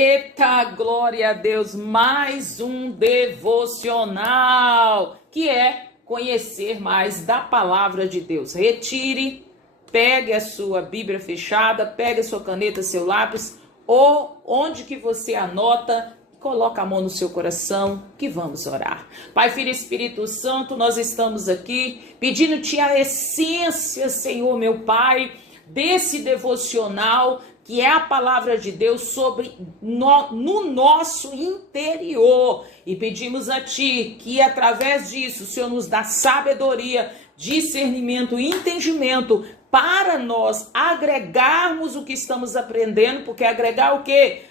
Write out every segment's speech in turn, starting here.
Eita, glória a Deus, mais um devocional, que é conhecer mais da palavra de Deus. Retire, pegue a sua Bíblia fechada, pegue a sua caneta, seu lápis, ou onde que você anota, coloca a mão no seu coração, que vamos orar. Pai, Filho e Espírito Santo, nós estamos aqui pedindo-te a essência, Senhor, meu Pai, desse devocional, que é a palavra de Deus no nosso interior. E pedimos a Ti que através disso o Senhor nos dá sabedoria, discernimento e entendimento para nós agregarmos o que estamos aprendendo, porque agregar o quê?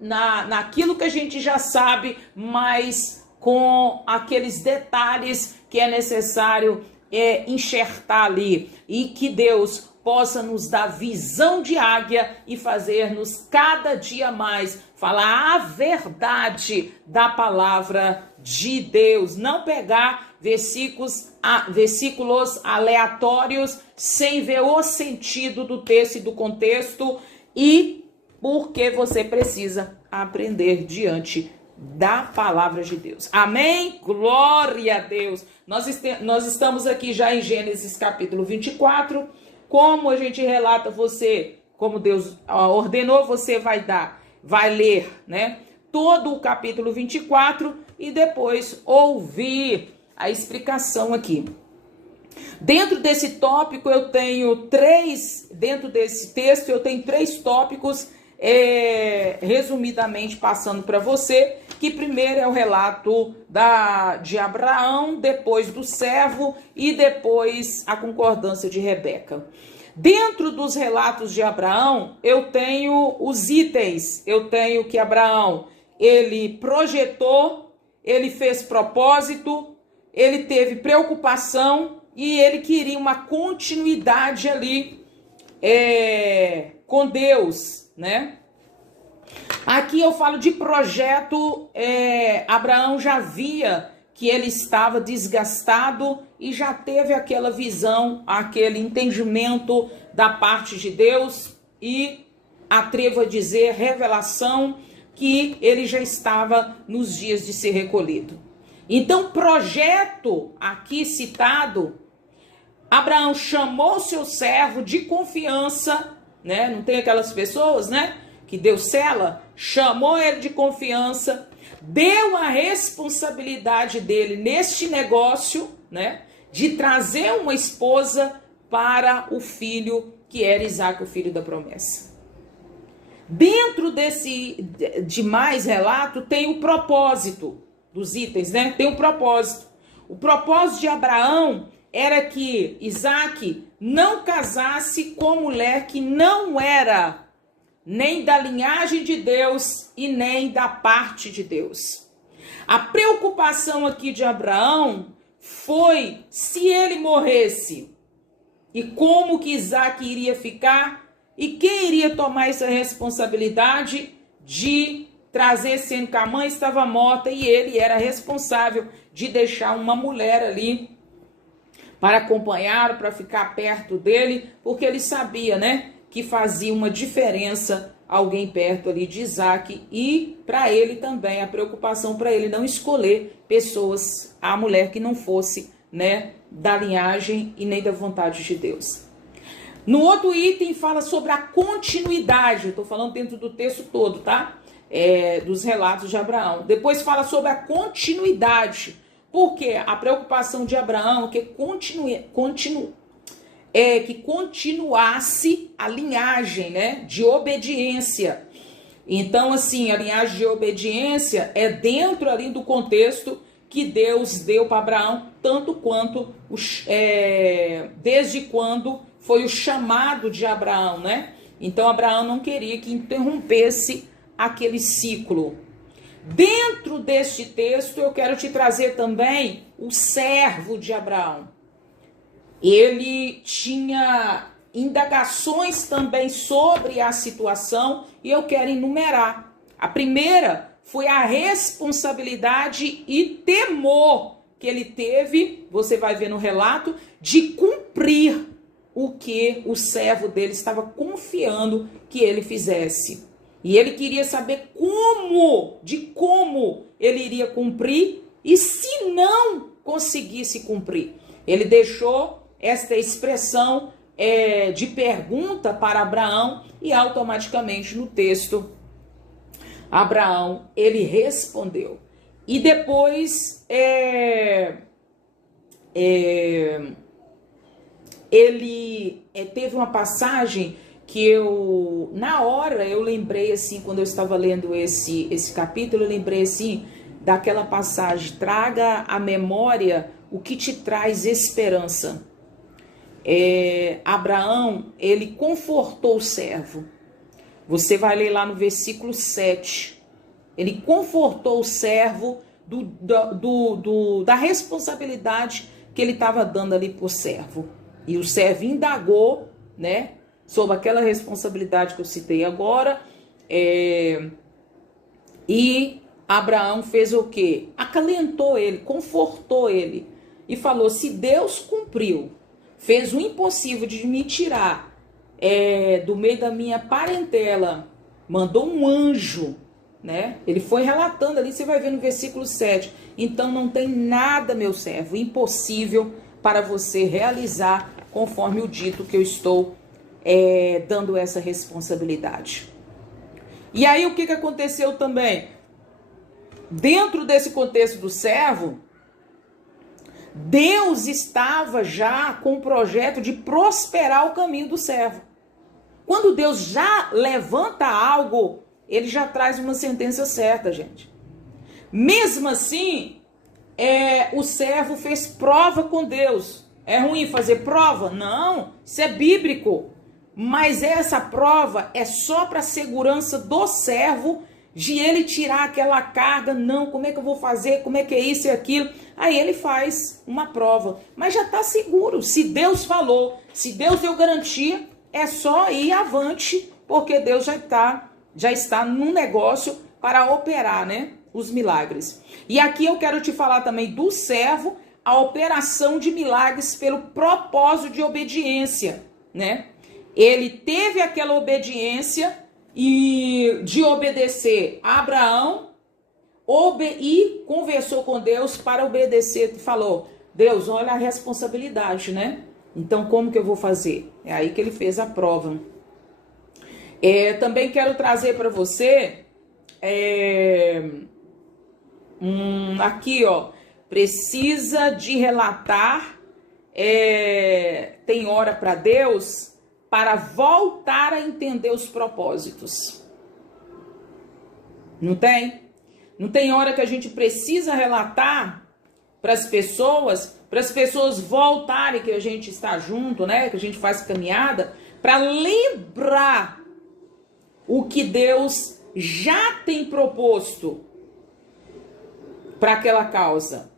Naquilo que a gente já sabe, mas com aqueles detalhes que é necessário enxertar ali. E que Deus possa nos dar visão de águia e fazer-nos cada dia mais falar a verdade da palavra de Deus. Não pegar versículos aleatórios sem ver o sentido do texto e do contexto, e porque você precisa aprender diante da palavra de Deus. Amém? Glória a Deus. Nós estamos aqui já em Gênesis capítulo 24. Como a gente relata, como Deus ordenou, você vai ler, né, todo o capítulo 24 e depois ouvir a explicação aqui. Dentro desse tópico dentro desse texto eu tenho três tópicos, resumidamente passando para você, que primeiro é o relato de Abraão, depois do servo e depois a concordância de Rebeca. Dentro dos relatos de Abraão, eu tenho os itens. Eu tenho que Abraão, ele projetou, ele fez propósito, ele teve preocupação e ele queria uma continuidade ali com Deus, né? Aqui eu falo de projeto. Abraão já via que ele estava desgastado e já teve aquela visão, aquele entendimento da parte de Deus e, atrevo a dizer, revelação, que ele já estava nos dias de ser recolhido. Então, projeto aqui citado, Abraão chamou seu servo de confiança, né? Não tem aquelas pessoas, né, que Deus cela? Chamou ele de confiança, deu a responsabilidade dele neste negócio, né, de trazer uma esposa para o filho que era Isaac, o filho da promessa. Dentro de mais relato tem o propósito dos itens, né? Tem o propósito. O propósito de Abraão era que Isaac não casasse com mulher que não era nem da linhagem de Deus e nem da parte de Deus. A preocupação aqui de Abraão foi se ele morresse e como que Isaac iria ficar e quem iria tomar essa responsabilidade de trazer, sendo que a mãe estava morta e ele era responsável de deixar uma mulher ali para acompanhar, para ficar perto dele, porque ele sabia, né, que fazia uma diferença alguém perto ali de Isaac, e para ele também, a preocupação para ele não escolher pessoas, a mulher que não fosse, né, da linhagem e nem da vontade de Deus. No outro item fala sobre a continuidade, eu estou falando dentro do texto todo, tá? Dos relatos de Abraão. Depois fala sobre a continuidade, porque a preocupação de Abraão é que continuasse a linhagem, né, de obediência. Então, assim, a linhagem de obediência é dentro ali do contexto que Deus deu para Abraão, tanto quanto desde quando foi o chamado de Abraão, né? Então, Abraão não queria que interrompesse aquele ciclo. Dentro deste texto, eu quero te trazer também o servo de Abraão. Ele tinha indagações também sobre a situação e eu quero enumerar. A primeira foi a responsabilidade e temor que ele teve, você vai ver no relato, de cumprir o que o servo dele estava confiando que ele fizesse. E ele queria saber como ele iria cumprir, e se não conseguisse cumprir. Ele deixou esta expressão de pergunta para Abraão, e automaticamente no texto, Abraão, ele respondeu. E depois, ele teve uma passagem que na hora, eu lembrei assim, quando eu estava lendo esse capítulo, eu lembrei assim, daquela passagem: traga à memória o que te traz esperança. Abraão, ele confortou o servo. Você vai ler lá no versículo 7. Ele confortou o servo da responsabilidade que ele estava dando ali por servo. E o servo indagou, né, sobre aquela responsabilidade que eu citei agora. E Abraão fez o quê? Acalentou ele, confortou ele. E falou: se Deus cumpriu, fez o impossível de me tirar do meio da minha parentela, mandou um anjo, né? Ele foi relatando ali, você vai ver no versículo 7. Então não tem nada, meu servo, impossível para você realizar conforme o dito que eu estou dando essa responsabilidade. E aí o que aconteceu também? Dentro desse contexto do servo, Deus estava já com o projeto de prosperar o caminho do servo. Quando Deus já levanta algo, ele já traz uma sentença certa, gente. Mesmo assim, o servo fez prova com Deus. É ruim fazer prova? Não, isso é bíblico. Mas essa prova é só para a segurança do servo, de ele tirar aquela carga. Não, como é que eu vou fazer? Como é que é isso e aquilo? Aí ele faz uma prova, mas já está seguro. Se Deus falou, se Deus deu garantia, é só ir avante, porque Deus já está no negócio para operar, né, os milagres. E aqui eu quero te falar também do servo, a operação de milagres pelo propósito de obediência, né? Ele teve aquela obediência e de obedecer a Abraão, e conversou com Deus para obedecer. Falou: Deus, olha a responsabilidade, né? Então como que eu vou fazer? É aí que ele fez a prova. Também quero trazer para você aqui, ó, precisa de relatar, tem hora para Deus, para voltar a entender os propósitos. Não tem? Não tem hora que a gente precisa relatar para as pessoas voltarem que a gente está junto, né? Que a gente faz caminhada, para lembrar o que Deus já tem proposto para aquela causa,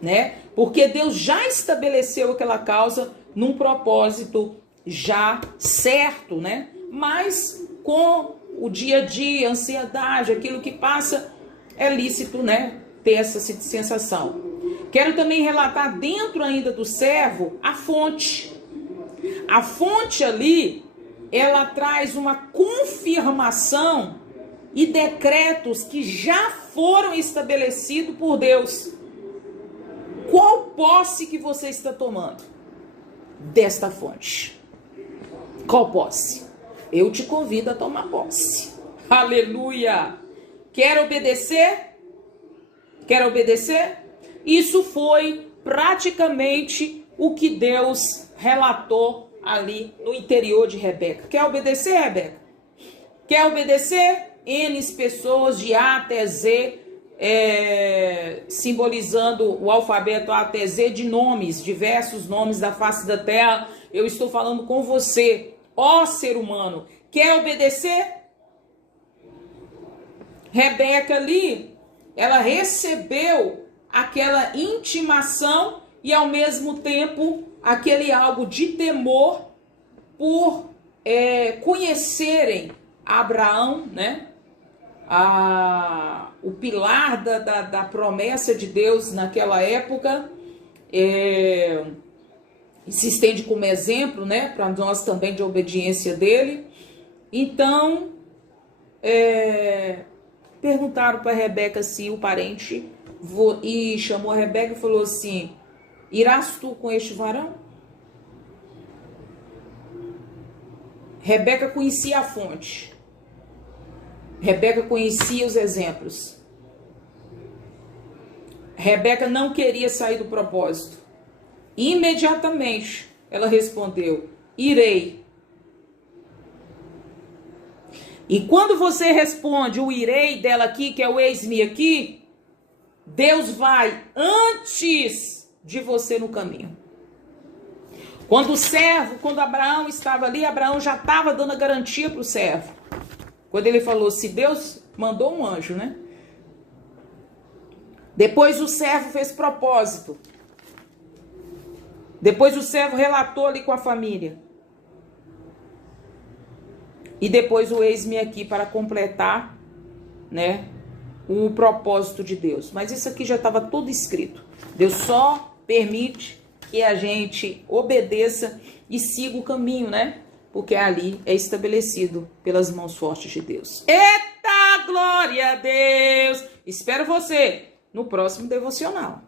né? Porque Deus já estabeleceu aquela causa num propósito já certo, né? Mas com o dia a dia, ansiedade, aquilo que passa, é lícito, né, ter essa sensação. Quero também relatar dentro ainda do servo a fonte. A fonte ali, ela traz uma confirmação e decretos que já foram estabelecidos por Deus. Qual posse que você está tomando desta fonte? Qual posse? Eu te convido a tomar posse. Aleluia! Quer obedecer? Quer obedecer? Isso foi praticamente o que Deus relatou ali no interior de Rebeca. Quer obedecer, Rebeca? Quer obedecer? N pessoas de A até Z, simbolizando o alfabeto A até Z de nomes, diversos nomes da face da terra. Eu estou falando com você, ó ser humano. Quer obedecer? Rebeca ali, ela recebeu aquela intimação e ao mesmo tempo aquele algo de temor por conhecerem Abraão, né? O pilar da promessa de Deus naquela época, se estende como exemplo, né, para nós também, de obediência dele. Então, perguntaram para Rebeca se o parente, e chamou a Rebeca e falou assim: irás tu com este varão? Rebeca conhecia a fonte. Rebeca conhecia os exemplos. Rebeca não queria sair do propósito. Imediatamente ela respondeu: irei. E quando você responde o irei dela aqui, que é o eis-me aqui, Deus vai antes de você no caminho. Quando Abraão estava ali, Abraão já estava dando a garantia para o servo. Quando ele falou, se Deus mandou um anjo, né? Depois o servo fez propósito. Depois o servo relatou ali com a família. E depois o eis-me aqui para completar, né, o propósito de Deus. Mas isso aqui já estava tudo escrito. Deus só permite que a gente obedeça e siga o caminho, né? Porque ali é estabelecido pelas mãos fortes de Deus. Eita, glória a Deus! Espero você no próximo devocional.